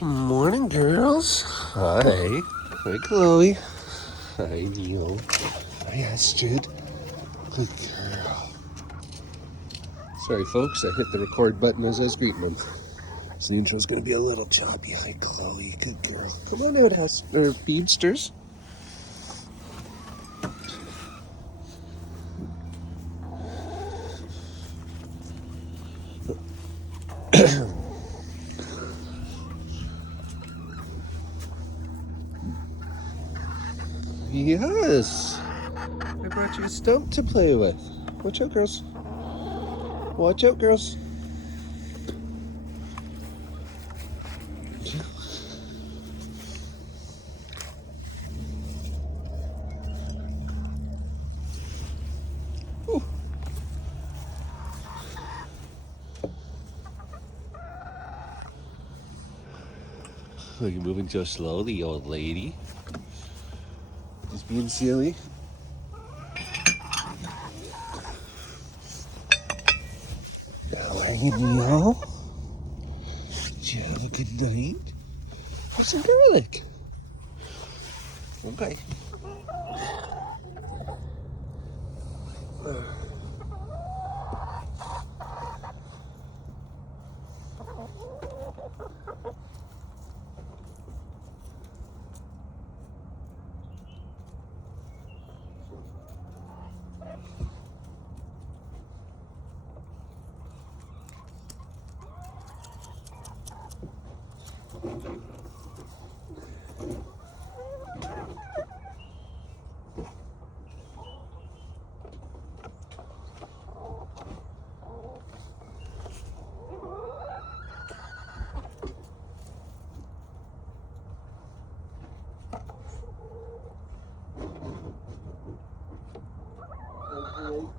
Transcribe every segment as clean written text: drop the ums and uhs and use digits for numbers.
Morning, girls. Hi. Hi, Chloe. Hi, Neil. Hi, Astrid. Good girl. Sorry, folks. I hit the record button as I was greeting them. So the intro's going to be a little choppy. Hi, Chloe. Good girl. Come on out, Beebsters. Yes. I brought you a stump to play with. Watch out, girls. Watch out, girls. Ooh. Are you moving so slowly, old lady? Just being silly. How are you, Neil? Did you have a good night? Have some garlic. Okay.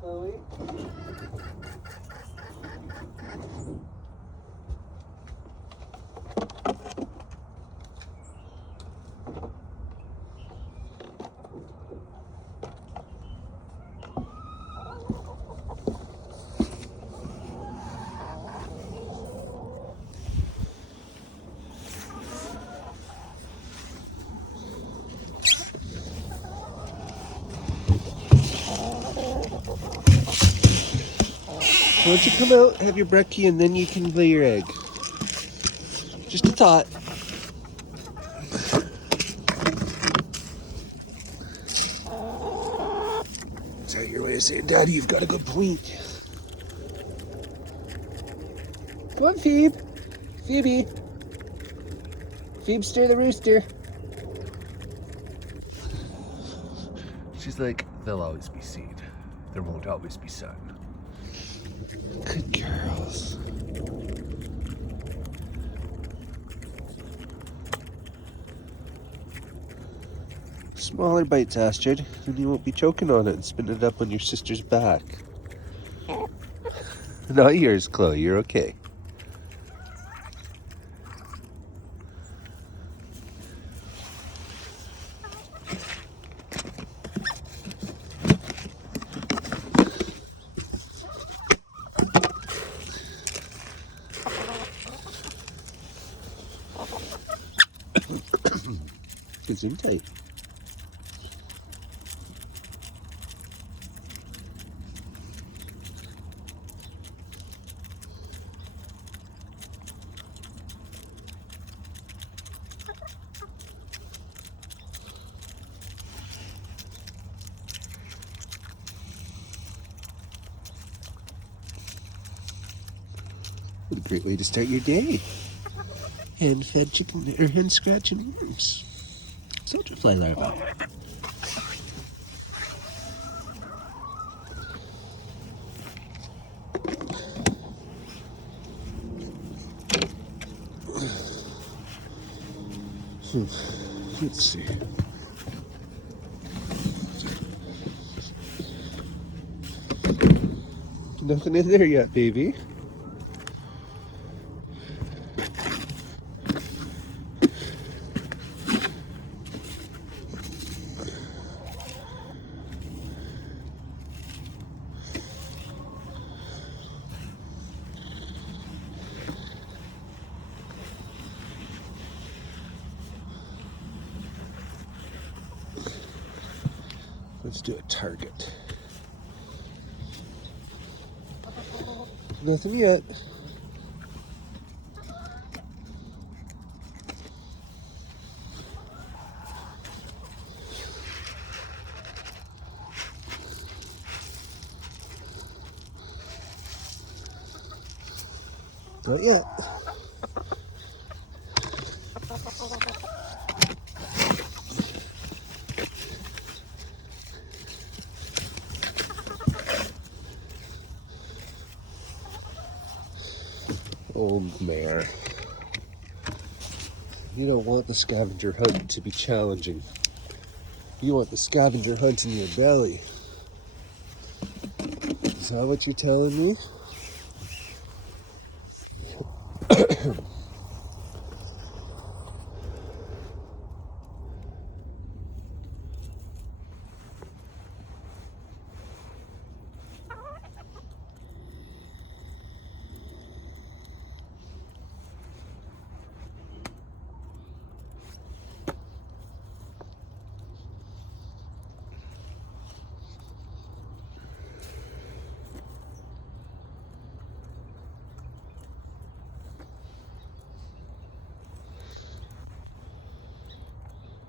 Chloe? Why don't you come out, have your brekkie, and then you can lay your egg. Just a thought. Is that your way of saying, Daddy, you've got a good point? Come on, Phoebe. Phoebe. Phoebester the rooster. She's like, there'll always be seed. There won't always be sun. Good girls. Smaller bites, Astrid, and you won't be choking on it and spitting it up on your sister's back. Not yours, Chloe. You're okay. It's in tight. What a great way to start your day. Hand-fed chicken or hand-scratching worms. Soldier fly larva. Let's see. Nothing in there yet, baby. Let's do a target. Nothing yet. Not yet. Old mare. You don't want the scavenger hunt to be challenging. You want the scavenger hunt in your belly. Is that what you're telling me?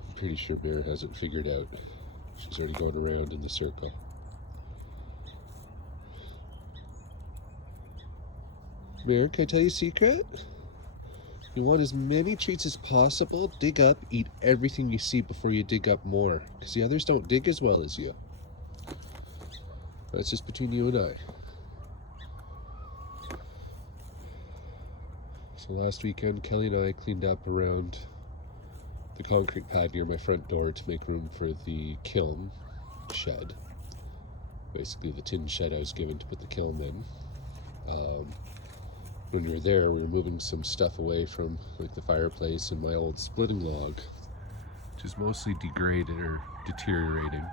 I'm pretty sure Bear hasn't figured out. She's already going around in the circle. Bear, can I tell you a secret? You want as many treats as possible, dig up, eat everything you see before you dig up more. Because the others don't dig as well as you. That's just between you and I. So last weekend, Kelly and I cleaned up around the concrete pad near my front door to make room for the kiln shed. Basically the tin shed I was given to put the kiln in. When we were there, we were moving some stuff away from like the fireplace and my old splitting log, which is mostly degraded or deteriorating,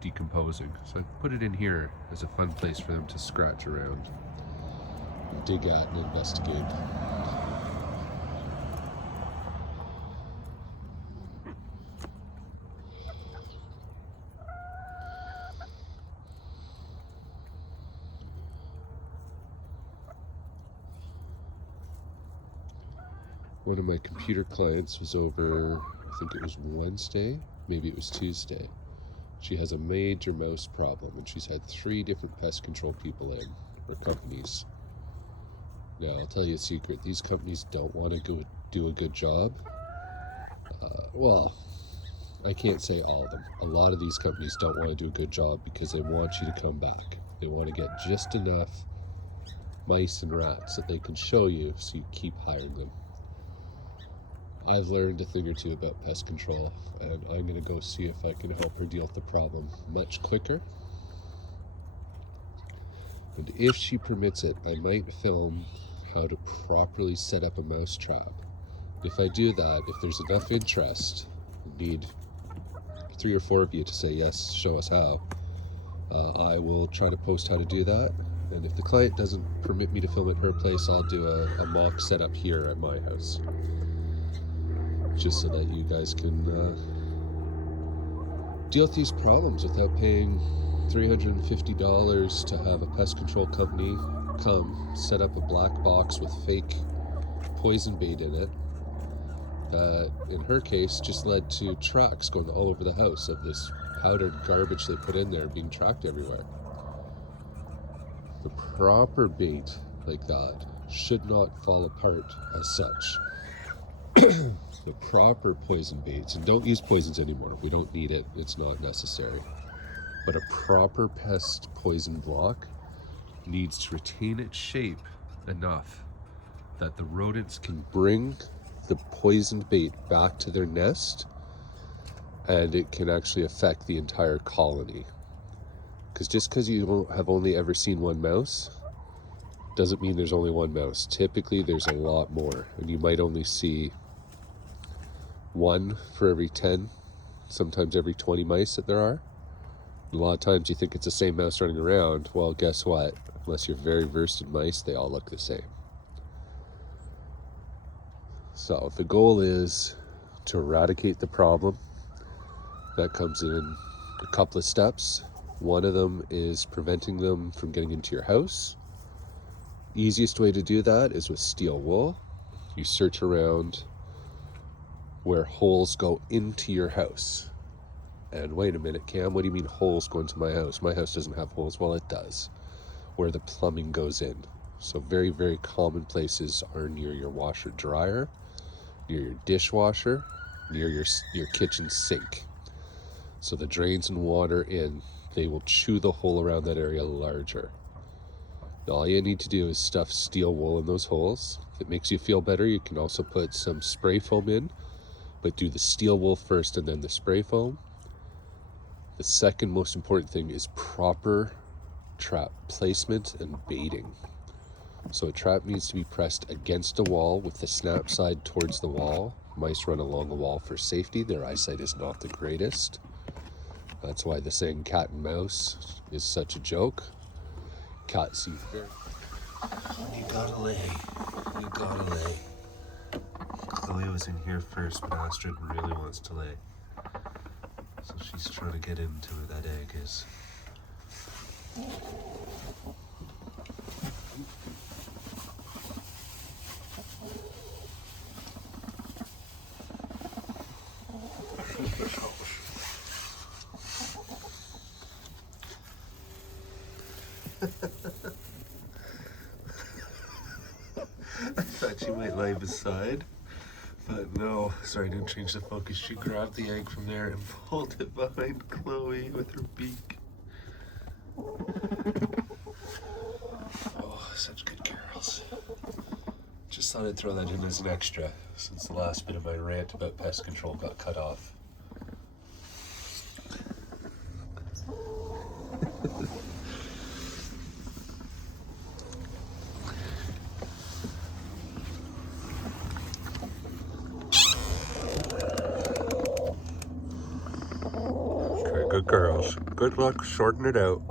decomposing. So I put it in here as a fun place for them to scratch around, and dig at and investigate. One of my computer clients was over, I think it was Wednesday, maybe it was Tuesday. She has a major mouse problem and she's had 3 different pest control people in, or companies. Now, I'll tell you a secret, these companies don't want to go do a good job. Well, I can't say all of them. A lot of these companies don't want to do a good job because they want you to come back. They want to get just enough mice and rats that they can show you so you keep hiring them. I've learned a thing or two about pest control, and I'm going to go see if I can help her deal with the problem much quicker. And if she permits it, I might film how to properly set up a mouse trap. If I do that, if there's enough interest, I need 3 or 4 of you to say yes, show us how. I will try to post how to do that. And if the client doesn't permit me to film at her place, I'll do a mock setup here at my house. Just so that you guys can deal with these problems without paying $350 to have a pest control company come set up a black box with fake poison bait in it. That, in her case, just led to tracks going all over the house of this powdered garbage they put in there being tracked everywhere. The proper bait like that should not fall apart as such. The proper poison baits, and don't use poisons anymore, we don't need it, it's not necessary, but a proper pest poison block needs to retain its shape enough that the rodents can bring the poisoned bait back to their nest and it can actually affect the entire colony. Because just because you have only ever seen one mouse doesn't mean there's only one mouse. Typically there's a lot more, and you might only see 1 for every 10, sometimes every 20 mice that there are. A lot of times you think it's the same mouse running around. Well, guess what? Unless you're very versed in mice, they all look the same. So the goal is to eradicate the problem. That comes in a couple of steps. One of them is preventing them from getting into your house. Easiest way to do that is with steel wool. You search around where holes go into your house. And wait a minute, Cam, what do you mean holes go into my house? My house doesn't have holes. Well, it does, where the plumbing goes in. So very, very common places are near your washer dryer, near your dishwasher, near your kitchen sink. So the drains and water in, they will chew the hole around that area larger. Now, all you need to do is stuff steel wool in those holes. If it makes you feel better, you can also put some spray foam in, but do the steel wool first and then the spray foam. The second most important thing is proper trap placement and baiting. So a trap needs to be pressed against a wall with the snap side towards the wall. Mice run along the wall for safety. Their eyesight is not the greatest. That's why the saying cat and mouse is such a joke. Cats see very... You gotta lay. You gotta lay. Chloe was in here first, but Astrid really wants to lay. So she's trying to get into where that egg is. I thought she might lie beside. But no, sorry, I didn't change the focus. She grabbed the egg from there and pulled it behind Chloe with her beak. Oh, such good girls. Just thought I'd throw that in as an extra, since the last bit of my rant about pest control got cut off. Good girls. Good luck sorting it out.